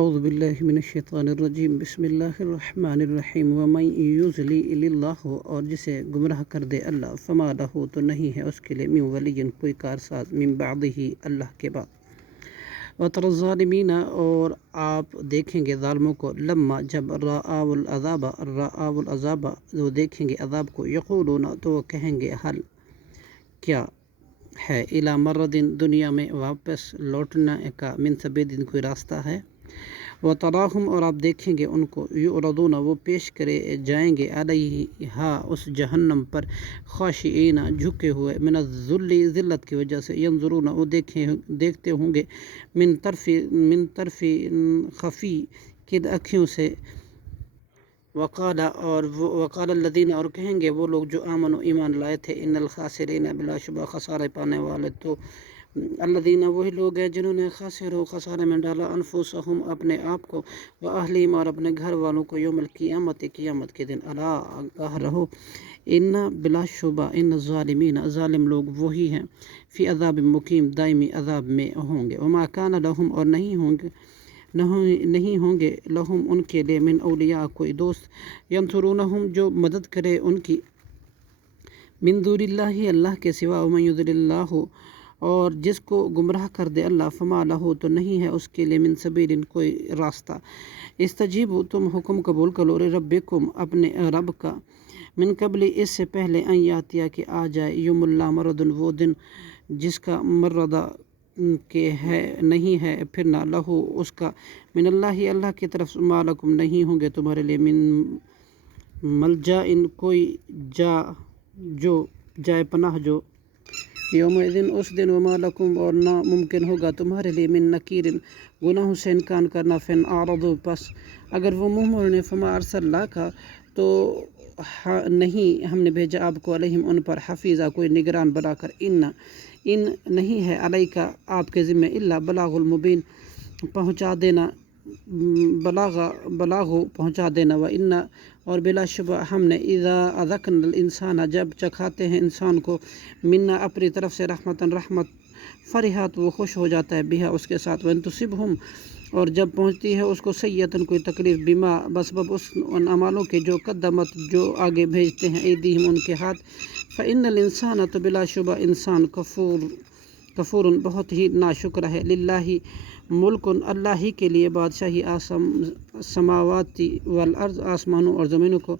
اعوذ باللہ من الشیطان الرجیم بسم اللہ الرحمن الرحیم ومن یضلل اللہ، اور جسے گمراہ کر دے اللہ، فما لہ تو نہیں ہے اس کے لیے من ولی کوئی کارساز، من بعدہ اللہ کے بعد۔ وتری الظالمین، اور آپ دیکھیں گے ظالموں کو، لما جب رأوا العذاب وہ دیکھیں گے عذاب کو، یقولون تو وہ کہیں گے حل کیا ہے، الی مردن دنیا میں واپس لوٹنے کا، من سبیل کوئی راستہ ہے۔ وتراہم، اور آپ دیکھیں گے ان کو، یعرضون وہ پیش کرے جائیں گے، علیہا اس جہنم پر، خاشعین جھکے ہوئے، من الذل ذلت کی وجہ سے، ینظرون وہ دیکھتے ہوں گے، من طرف خفی کن اکھیوں سے، وقال الذین، اور کہیں گے وہ لوگ جو آمنوا ایمان لائے تھے، ان الخاسرین بلا شبہ خسارے پانے والے تو الذین وہی لوگ ہیں جنہوں نے خسارے میں ڈالا، انفسہم اپنے آپ کو، واہلہم اور اپنے گھر والوں کو، یوم القیامت قیامت کے دن، الا آگاہ رہو، ان بلا شبہ ان الظالمین ظالم لوگ وہی ہیں، فی عذاب مقیم دائمی عذاب میں ہوں گے، وما کان لہم اور نہیں ہوں گے لہم ان کے لیے، من اولیاء کوئی دوست، ینصرونہم جو مدد کرے ان کی، من دون اللہ اللہ کے سوا، ومن یضلل اللہ اور جس کو گمراہ کر دے اللہ، فما لہ تو نہیں ہے اس کے لیے، من سبیل کوئی راستہ۔ استجیبوا تم حکم قبول کرو، ربکم اپنے رب کا، من قبل اس سے پہلے، ان یاتیا کہ آ جائے، یوم اللہ مرد وہ دن جس کا مردہ کہ ہے نہیں ہے پھرنا، لہو اس کا، من اللہ کی طرف، ما لکم نہیں ہوں گے تمہارے لیے، من ملجا ان کوئی جائے پناہ جو، یوم دن اس دن، وما لکم اور نہ ممکن ہوگا تمہارے لیے، من نکیر گناہوں سے انکار کرنا، فن اعرضوا پس اگر وہ منہ موڑنے، فما ارسلناک تو نہیں ہم نے بھیجا آپ کو، علیہم ان پر، حفیظہ کوئی نگران بنا کر، ان نہیں ہے علیکا آپ کے ذمہ، الا بلاغ المبین پہنچا دینا، بلاغو پہنچا دینا، وَإِنَّ اور بلا شبہ ہم نے، اذا اذقنا الانسان جب چکھاتے ہیں انسان کو، منا اپنی طرف سے، رحمتاً رحمت، فرحات وہ خوش ہو جاتا ہے، بہا اس کے ساتھ، وَإِن تُصِبْهُمْ اور جب پہنچتی ہے اس کو، سیئۃ کوئی تکلیف، بما بسبب ان اعمالوں کے جو قدمت جو آگے بھیجتے ہیں، ایدیہم ان کے ہاتھ، فإن الانسان تو بلا شبہ انسان، کفور بہت ہی ناشکر ہے، للہ ملک اللہ ہی کے لیے بادشاہی، سماواتی والارض آسمانوں اور زمینوں کو،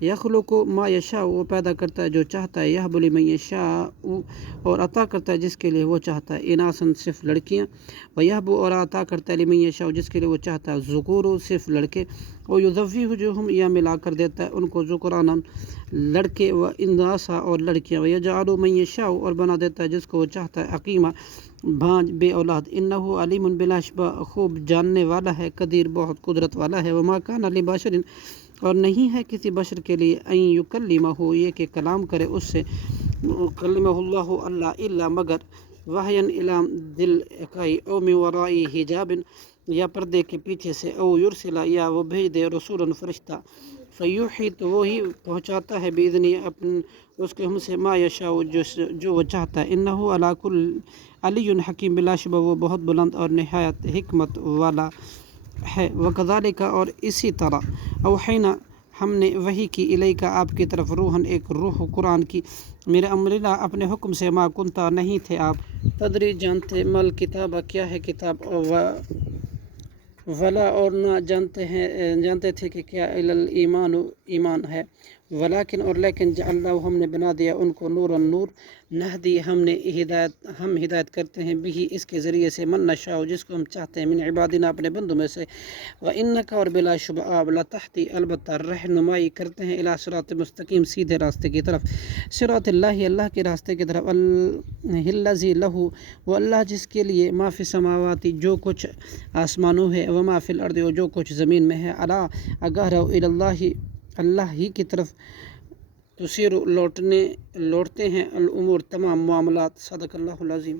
یخلق ما یشاء وہ پیدا کرتا ہے جو چاہتا ہے، یہب لمن یشاء اور عطا کرتا ہے جس کے لیے وہ چاہتا ہے، اناسن صرف لڑکیاں، ویہب اور عطا کرتا ہے، لمن یشاء جس کے لیے وہ چاہتا ہے، ذکور صرف لڑکے، ویضوجہم جو ہم یا ملا کر دیتا ہے ان کو، ذکرانا لڑکے، و اناسا اور لڑکیاں، ویجعل من یشاء اور بنا دیتا ہے جس کو وہ چاہتا ہے، عقیمہ بھانج بے اولاد، انہ علیم بلا شبہ خوب جاننے والا ہے، قدیر بہت قدرت والا ہے، وما کان لبشر اور نہیں ہے کسی بشر کے لیے، ان یکلمہ یہ کہ کلام کرے اس سے، کلمہ اللہ اللہ، الا مگر، وحیا الی دل اکائی، او من ورائی حجاب یا پردے کے پیچھے سے، او یرسلا یا وہ بھیج دے، رسولا فرشتہ، فیوحی تو وہی پہنچاتا ہے، باذنہ اس کے ہم سے، ما یشاء جو وہ چاہتا ہے، انہ علی کل علی حکیم بلا شبہ وہ بہت بلند اور نہایت حکمت والا ہے، وکذالک اور اسی طرح، اوحینا ہم نے وحی کی، الیک آپ کی طرف، روحاً ایک روح قرآن کی، میرے امرنا اپنے حکم سے، ما کنتا نہیں تھے آپ، تدری جانتے، مل کتاب کیا ہے کتاب، ولا اور نہ جانتے تھے کہ کیا، الایمان ایمان ہے، ولیکن اور لیکن، جعلناہ ہم نے بنا دیا ان کو، نوراً نور، نہدی ہم ہدایت کرتے ہیں، بھی اس کے ذریعے سے، من نشاء جس کو ہم چاہتے ہیں، من عبادنا اپنے بندوں میں سے، وانک اور بلا شبہ آپ، لتہدی البتہ رہنمائی کرتے ہیں، الی صراط مستقیم سیدھے راستے کی طرف، صراط اللہ اللہ کے راستے کی طرف، الذی لہ وہ اللہ جس کے لیے، ما فی السماوات جو کچھ آسمانوں ہے، وما فی الارض اور جو کچھ زمین میں ہے، الا آگاہ رہو، الی اللہ اللہ ہی کی طرف، تصیر لوٹتے ہیں، الامور تمام معاملات، صدق اللہ العظیم۔